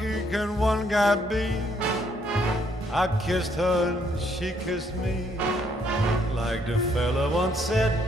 lucky can one guy be? I kissed her and she kissed me, like the fella once said.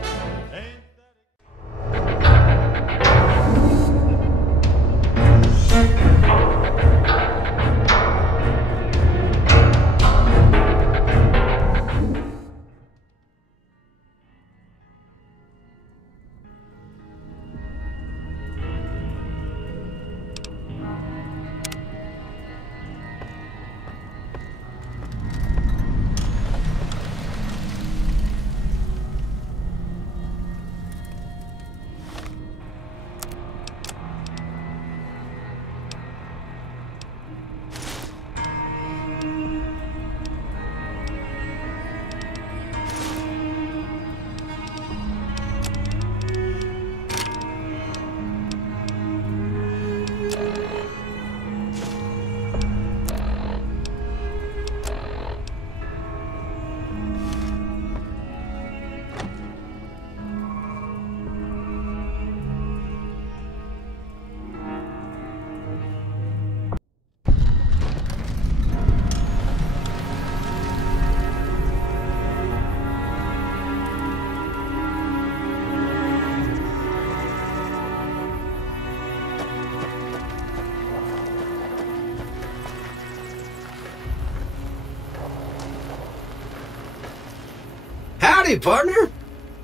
Howdy, partner.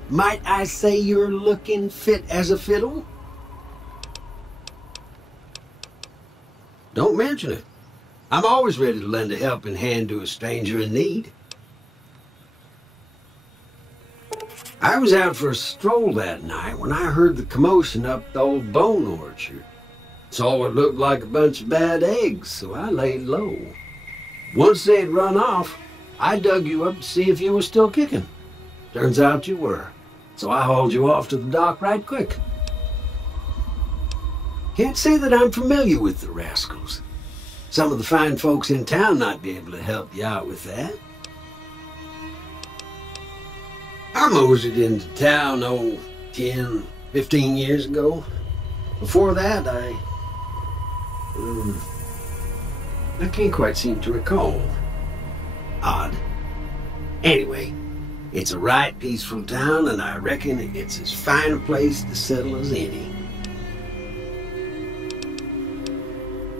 Might I say you're looking fit as a fiddle? Don't mention it. I'm always ready to lend a helping hand to a stranger in need. I was out for a stroll that night when I heard the commotion up the old bone orchard. Saw what looked like a bunch of bad eggs, so I laid low. Once they'd run off, I dug you up to see if you were still kicking. Turns out you were, so I hauled you off to the dock right quick. Can't say that I'm familiar with the rascals. Some of the fine folks in town might be able to help you out with that. I moseyed into town, 10, 15 years ago. Before that, I can't quite seem to recall. Odd. Anyway, it's a right peaceful town, and I reckon it's as fine a place to settle as any.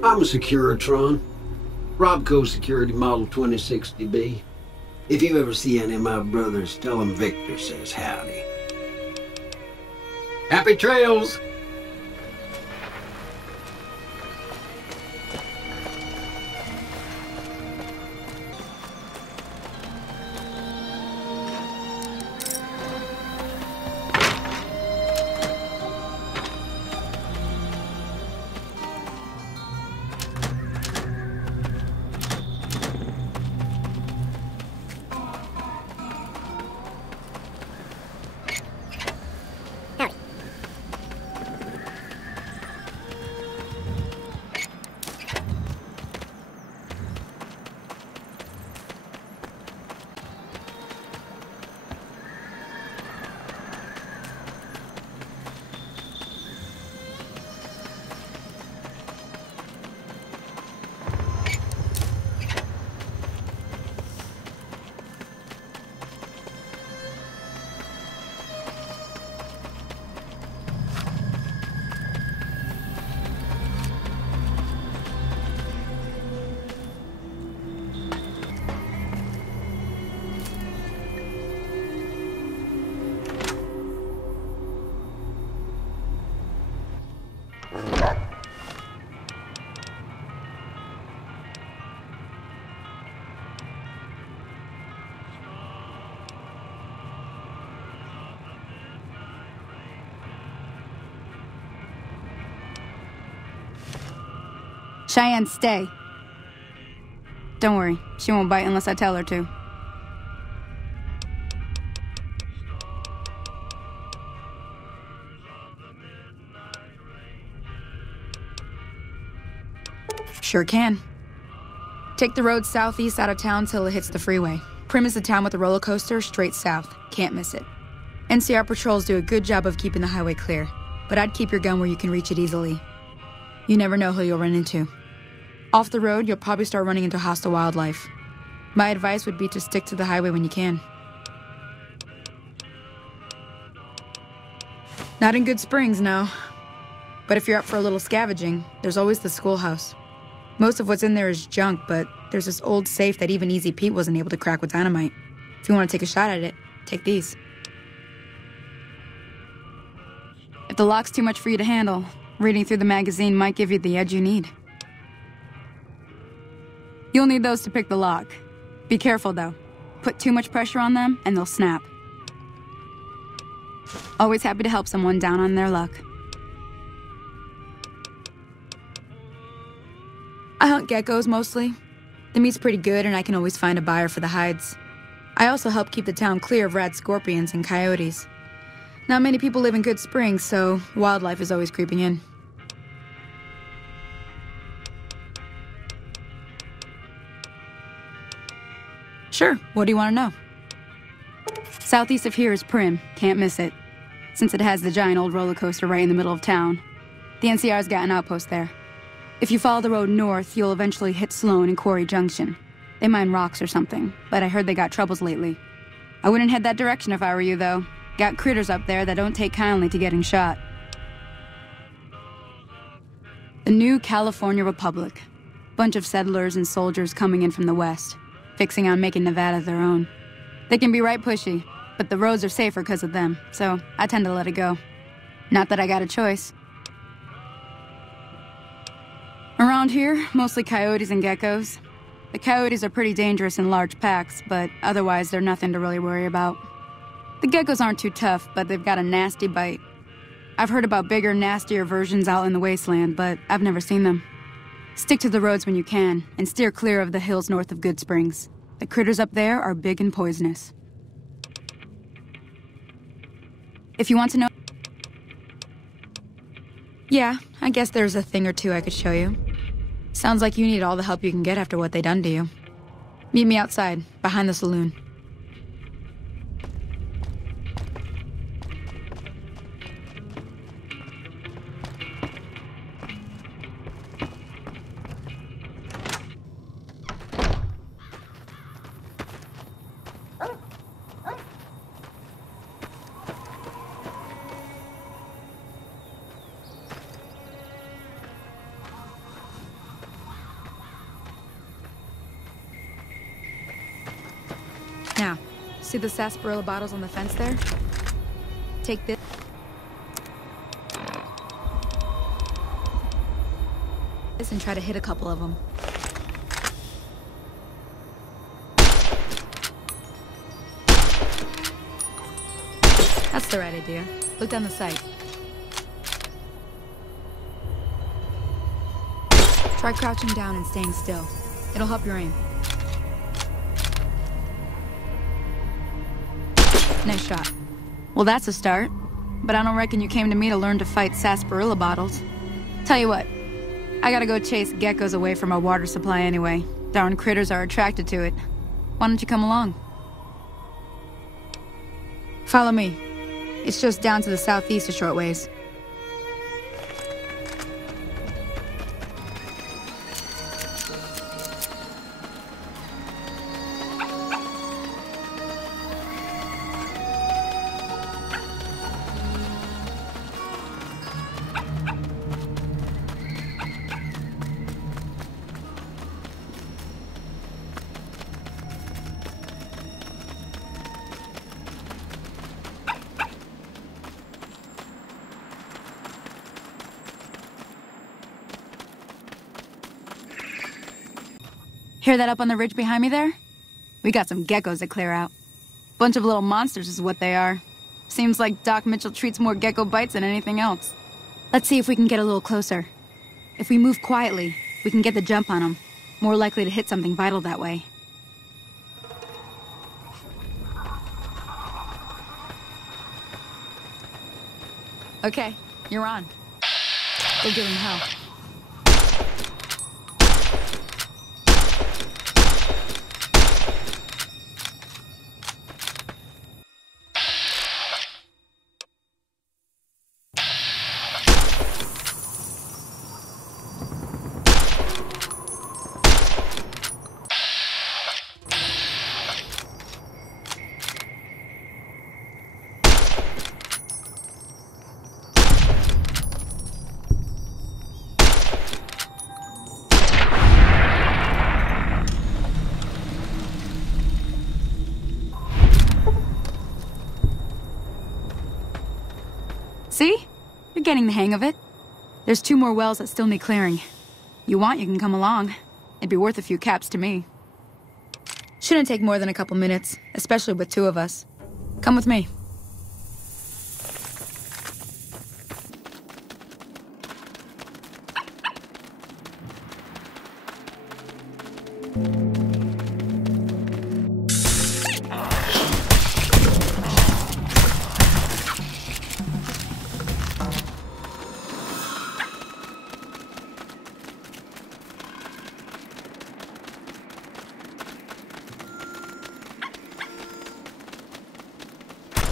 I'm a Securitron, Robco Security Model 2060B. If you ever see any of my brothers, tell them Victor says howdy. Happy trails! Cheyenne, stay. Don't worry, she won't bite unless I tell her to. Sure can. Take the road southeast out of town till it hits the freeway. Premise the town with a roller coaster straight south. Can't miss it. NCR patrols do a good job of keeping the highway clear, but I'd keep your gun where you can reach it easily. You never know who you'll run into. Off the road, you'll probably start running into hostile wildlife. My advice would be to stick to the highway when you can. Not in Goodsprings, no. But if you're up for a little scavenging, there's always the schoolhouse. Most of what's in there is junk, but there's this old safe that even Easy Pete wasn't able to crack with dynamite. If you want to take a shot at it, take these. If the lock's too much for you to handle, reading through the magazine might give you the edge you need. You'll need those to pick the lock. Be careful, though. Put too much pressure on them, and they'll snap. Always happy to help someone down on their luck. I hunt geckos, mostly. The meat's pretty good, and I can always find a buyer for the hides. I also help keep the town clear of rad scorpions and coyotes. Not many people live in Goodsprings, so wildlife is always creeping in. Sure, what do you want to know? Southeast of here is Prim, can't miss it. Since it has the giant old roller coaster right in the middle of town. The NCR's got an outpost there. If you follow the road north, you'll eventually hit Sloan and Quarry Junction. They mine rocks or something, but I heard they got troubles lately. I wouldn't head that direction if I were you, though. Got critters up there that don't take kindly to getting shot. The new California Republic. Bunch of settlers and soldiers coming in from the west, fixing on making Nevada their own. They can be right pushy, but the roads are safer because of them, so I tend to let it go. Not that I got a choice. Around here, mostly coyotes and geckos. The coyotes are pretty dangerous in large packs, but otherwise they're nothing to really worry about. The geckos aren't too tough, but they've got a nasty bite. I've heard about bigger, nastier versions out in the wasteland, but I've never seen them. Stick to the roads when you can, and steer clear of the hills north of Goodsprings. The critters up there are big and poisonous. If you want to know... Yeah, I guess there's a thing or two I could show you. Sounds like you need all the help you can get after what they done to you. Meet me outside, behind the saloon. Now, see the sarsaparilla bottles on the fence there? Take this and try to hit a couple of them. That's the right idea. Look down the sight. Try crouching down and staying still. It'll help your aim. Nice shot. Well, that's a start. But I don't reckon you came to me to learn to fight sarsaparilla bottles. Tell you what, I gotta go chase geckos away from our water supply anyway. Darn critters are attracted to it. Why don't you come along? Follow me. It's just down to the southeast a short ways. Hear that up on the ridge behind me there? We got some geckos to clear out. Bunch of little monsters is what they are. Seems like Doc Mitchell treats more gecko bites than anything else. Let's see if we can get a little closer. If we move quietly, we can get the jump on them. More likely to hit something vital that way. Okay, you're on. Go give him hell. See? You're getting the hang of it. There's 2 more wells that still need clearing. You want, you can come along. It'd be worth a few caps to me. Shouldn't take more than a couple minutes, especially with 2 of us. Come with me.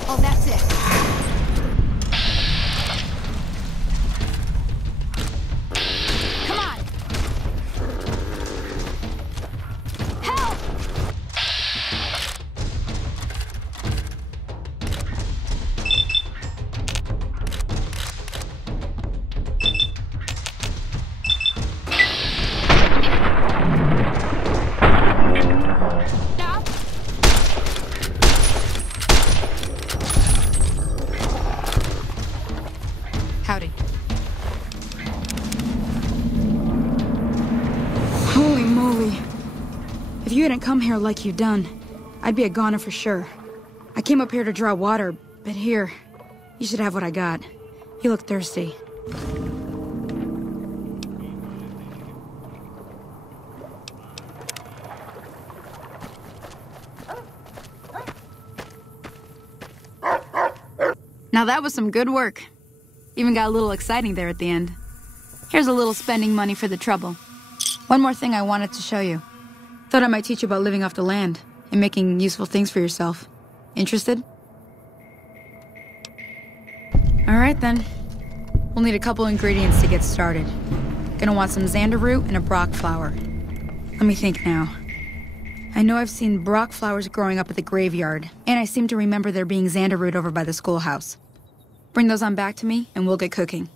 Oh, that's it. Come on. Help! Now? Howdy. Holy moly. If you hadn't come here like you done, I'd be a goner for sure. I came up here to draw water, but here, you should have what I got. You look thirsty. Now that was some good work. Even got a little exciting there at the end. Here's a little spending money for the trouble. One more thing I wanted to show you. Thought I might teach you about living off the land and making useful things for yourself. Interested? Alright then. We'll need a couple ingredients to get started. Gonna want some xander root and a brock flower. Let me think now. I know I've seen brock flowers growing up at the graveyard, and I seem to remember there being xander root over by the schoolhouse. Bring those on back to me, and we'll get cooking.